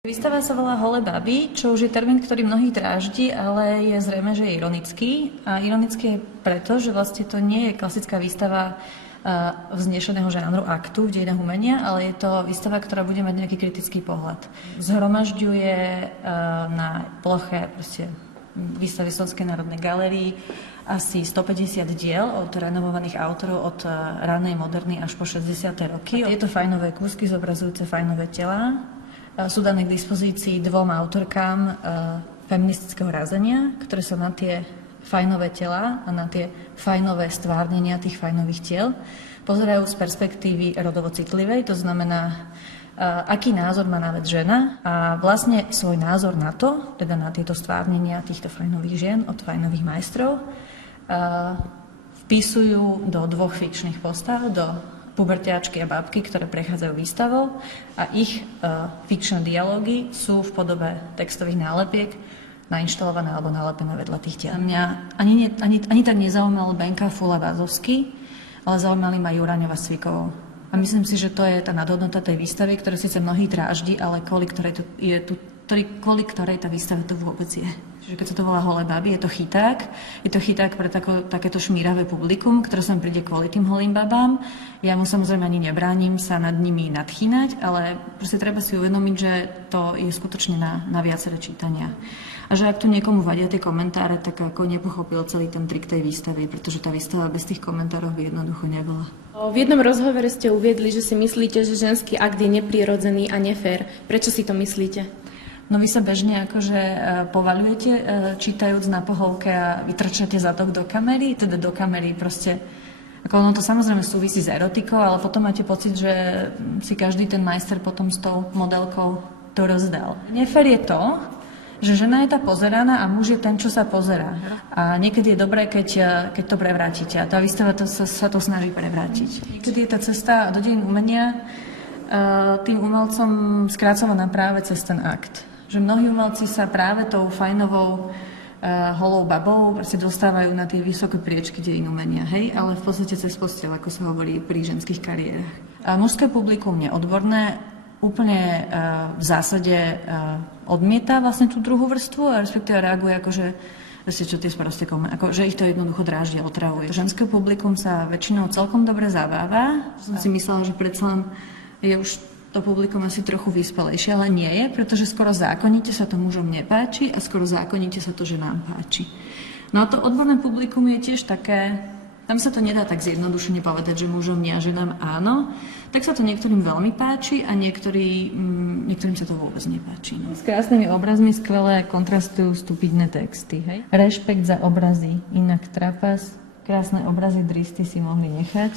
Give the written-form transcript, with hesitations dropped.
Výstava sa volá Holé baby, čo už je termín, ktorý mnohých dráždi, ale je zrejme, že je ironický. A ironický je preto, že vlastne to nie je klasická výstava vznešeného žánru aktu v dejinách umenia, ale je to výstava, ktorá bude mať nejaký kritický pohľad. Zhromažďuje na ploche výstavy Slovenskej národnej galérii asi 150 diel od renomovaných autorov od ranej moderny až po 60. roky. Tieto fajnové kúsky zobrazujúce fajnové telá sú dané k dispozícii dvom autorkám feministického razenia, ktoré sa na tie fajnové tela a na tie fajnové stvárnenia tých fajnových tiel pozerajú z perspektívy rodovo citlivej, to znamená, aký názor má na vec žena a vlastne svoj názor na to, teda na tieto stvárnenia týchto fajnových žien od fajnových majstrov, vpisujú do dvoch fikčných postav, do puberťáčky a babky, ktoré prechádzajú výstavou a ich fikčné dialógy sú v podobe textových nálepiek nainštalované alebo nalepené vedľa tých tiel. Mňa ani tak nezaujímal Benka Fula Vázovský, ale zaujímali ma Juraňova s Cvikovou. A myslím si, že to je tá nadhodnota tej výstavy, ktorá síce mnohých dráždi, ale kvôli ktorej tá výstava tu vôbec je. Čiže keď sa to volá Holé baby, je to chyták pre takéto šmíravé publikum, ktoré sa príde kvôli tým holým babám. Ja mu samozrejme ani nebránim sa nad nimi nadchýnať, ale proste treba si uvedomiť, že to je skutočne na viaceré čítania. A že ak tu niekomu vadia tie komentáre, tak ako nepochopil celý ten trik tej výstavy, pretože tá výstava bez tých komentárov by jednoducho nebola. V jednom rozhovore ste uviedli, že si myslíte, že ženský akt je neprirodzený a nefér. Prečo si to myslíte? No vy sa bežne akože povaľujete, čítajúc na pohovke a vytrčate zadok do kamery, teda do kamery proste. Ako ono to samozrejme súvisí s erotikou, ale potom máte pocit, že si každý ten majster potom s tou modelkou to rozdal. Nefér je to, že žena je tá pozeraná a muž je ten, čo sa pozerá. A niekedy je dobré, keď to prevrátite. A tá výstava sa to snaží prevrátiť. Niekedy je tá cesta do dejín umenia tým umelcom skrácovaná práve cez ten akt. Že mnohí umelci sa práve tou fajnovou holou babou dostávajú na tie vysoké priečky dejín umenia, hej? Ale v podstate cez posteľ, ako sa hovorí pri ženských kariérach. A mužské publikum neodborné úplne v zásade odmieta vlastne tú druhú vrstvu a respektíve reaguje akože čo tie sprosté že ich to jednoducho dráždi a otravuje. Ženské publikum sa väčšinou celkom dobre zabáva. Som si myslela, že predsa len je už to publikum asi trochu vyspelejšie, ale nie je, pretože skoro zákonite sa to mužom nepáči a skoro zákonite sa to ženám páči. No a to odborné publikum je tiež také, tam sa to nedá tak zjednodušene povedať, že mužom nie a ženám áno, tak sa to niektorým veľmi páči a niektorým sa to vôbec nepáči. No. S krásnymi obrazmi skvelé kontrastujú stupidné texty. Hej? Rešpekt za obrazy, inak trapas, krásne obrazy dristy si mohli nechať.